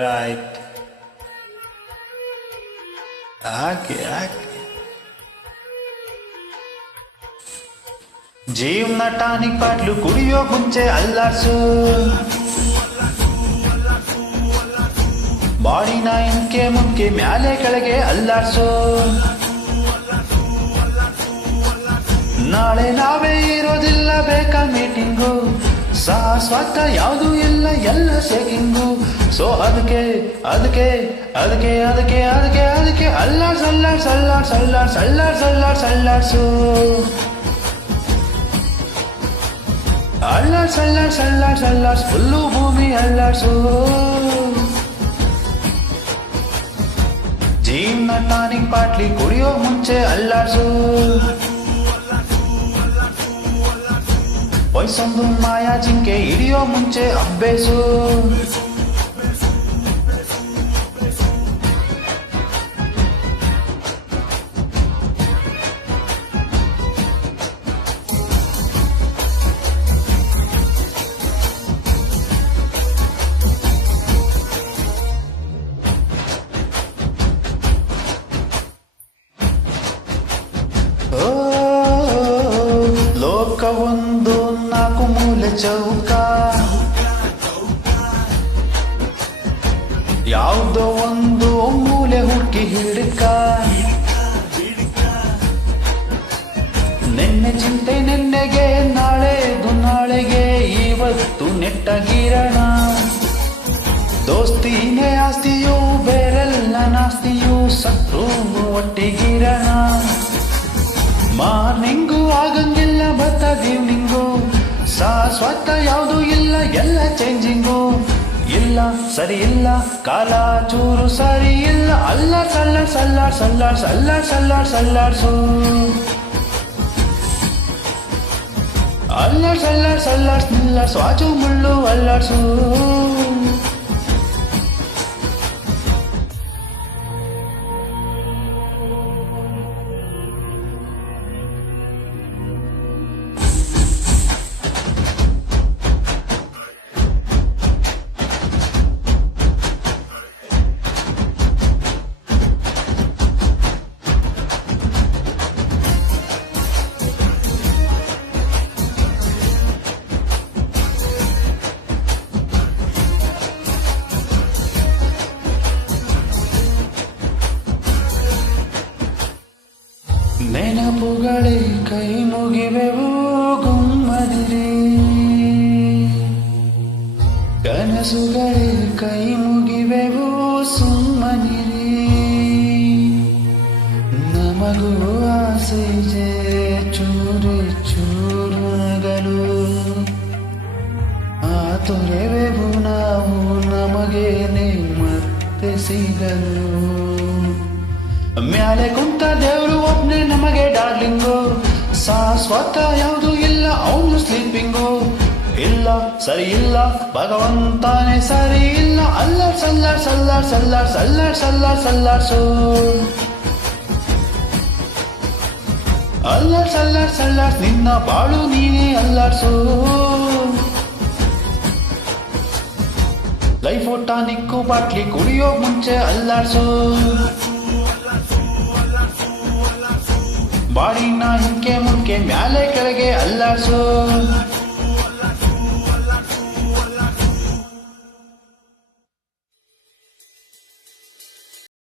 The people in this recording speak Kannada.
ರೈಟ್. ಹಾಗೆ ಜೀವನ ಟಾನಿಕ್ ಬಾಟ್ಲು ಕುಡಿಯೋ ಮುಂಚೆ ಅಲ್ಲಾಡ್ಸು, ಬಾಡಿನ ಇಂಕೆ ಮುಂಕೆ ಮ್ಯಾಲೆ ಕೆಳಗೆ ಅಲ್ಲಾಡ್ಸು. ನಾಳೆ ನಾವೇ ಇರೋದಿಲ್ಲ, ಬೇಕಾ ಮೀಟಿಂಗು, ಶಾಶ್ವತ ಯಾವುದು ಇಲ್ಲ, ಎಲ್ಲ ಶೇಕಿಂಗು. ಸೊ ಅದಕ್ಕೆ ಅದಕ್ಕೆ ಅದಕ್ಕೆ ಅದಕ್ಕೆ ಅದಕ್ಕೆ ಅದಕ್ಕೆ ಅಲ್ಲಾಡ್ಸು ಅಲ್ಲಾಡ್ಸು ಅಲ್ಲಾಡ್ಸು ಅಲ್ಲಾಡ್ಸು ಅಲ್ಲಾಡ್ಸು ಅಲ್ಲಾಡ್ಸು ಅಲ್ಲಾಡ್ಸು ಅಲ್ಲಾಡ್ಸು ಅಲ್ಲಾಡ್ಸು ಅಲ್ಲಾಡ್ಸು ಅಲ್ಲಾಡ್ಸು ಫುಲ್ಲು ಭೂಮಿ ಅಲ್ಲಾಡ್ಸು. ಜೀವನ ಟಾನಿಕ್ ಬಾಟ್ಲಿ ಕುಡಿಯೋ ಮುಂಚೆ ಅಲ್ಲಾಡ್ಸು, ವಯಸ್ಸೊಂದು ಮಾಯಾ ಜಿಂಕೆ ಹಿಡಿಯೋ ಮುಂಚೆ ಅಭ್ಯಾಸು. ಲೋಕ ಒಂದು ನಾಲ್ಕು ಮೂಲೆ ಚೌಕ, ಯಾವುದೋ ಒಂದು ಮೂಲೆ ಹುಡುಕಿ ಹಿಡ್ಕ. ನಿನ್ನೆ ಚಿಂತೆ ನಿನ್ನೆಗೆ, ನಾಳೆದು ನಾಳೆಗೆ, ಇವತ್ತು ನೆಟ್ಟ ಗಿರಣ. ದೋಸ್ತಿನೇ ಆಸ್ತಿಯು, ಬೇರೆಲ್ಲ ನಾಸ್ತಿಯು, ಸತ್ರು ಒಟ್ಟಿಗಿರಣ. ಮಾರ್ನಿಂಗು ಆಗಂಗಿಲ್ಲ, ಬರ್ತದ ಈವ್ನಿಂಗು, ಶಾಶ್ವತ ಯಾವುದು ಇಲ್ಲ, ಎಲ್ಲ ಚೇಂಜಿಂಗು. ಇಲ್ಲ ಸರಿ ಇಲ್ಲ, ಕಾಲ ಚೂರು ಸರಿ ಇಲ್ಲ, ಅಲ್ಲಾಡ್ಸು ಅಲ್ಲಾಡ್ಸು ಅಲ್ಲಾಡ್ಸು ಅಲ್ಲಾಡ್ಸು ಅಲ್ಲಾಡ್ಸು ಅಲ್ಲಾಡ್ಸು ಅಲ್ಲಾಡ್ಸು ಅಲ್ಲಾಡ್ಸು ಅಲ್ಲಾಡ್ಸು ನಿಲ್ಲಾಡ್ಸು, ಆಚು ಮುಳ್ಳು ಅಲ್ಲಾಡ್ಸು. ನೆನಪುಗಳೇ ಕೈ ಮುಗಿವೆವು ಗುಮ್ಮದಿರಿ, ಕನಸುಗಳೇ ಕೈ ಮುಗಿವೆವು ಸುಮ್ಮನಿರಿ. ನಮಗೂ ಆಸೆ ಚೂರು ಚೂರುಗಳು, ಆ ತೊರೆವೆವು ನಾವು ನಮಗೇನೆ ಮತ್ತೆ ಸಿಗಲು. ಮ್ಯಾಲೆ ಕುಂತ ದೇವ್ರು ಒಬ್ನೇ ನಮಗೆ ಡಾರ್ಲಿಂಗು, ಶಾಶ್ವತ ಯಾವುದು ಇಲ್ಲ, ಅವನು ಸ್ಲೀಪಿಂಗು. ಇಲ್ಲ ಸರಿ ಇಲ್ಲ, ಭಗವಂತನೇ ಸರಿ ಇಲ್ಲ, ಅಲ್ಲಾಡ್ಸು ಅಲ್ಲಾಡ್ಸು ಅಲ್ಲಾಡ್ಸು ಅಲ್ಲಾಡ್ಸು ಅಲ್ಲಾಡ್ಸು ಅಲ್ಲಾಡ್ಸು ಅಲ್ಲಾಡ್ಸು ಅಲ್ಲಾಡ್ಸು ಅಲ್ಲಾಡ್ಸು ಅಲ್ಲಾಡ್ಸು ನಿನ್ನ ಬಾಳು ನೀನೇ ಅಲ್ಲಾಡ್ಸು. ಲೈಫು ಟಾನಿಕ್ಕು ಬಾಟ್ಲಿ ಕುಡಿಯೋ ಮುಂಚೆ ಅಲ್ಲಾಡ್ಸು, ಬಾಡಿನ ಹಿಂಕೆ ಮುಂಕೆ ಮ್ಯಾಲೆ ಕೆಳಗೆ ಅಲ್ಲಾಡ್ಸು.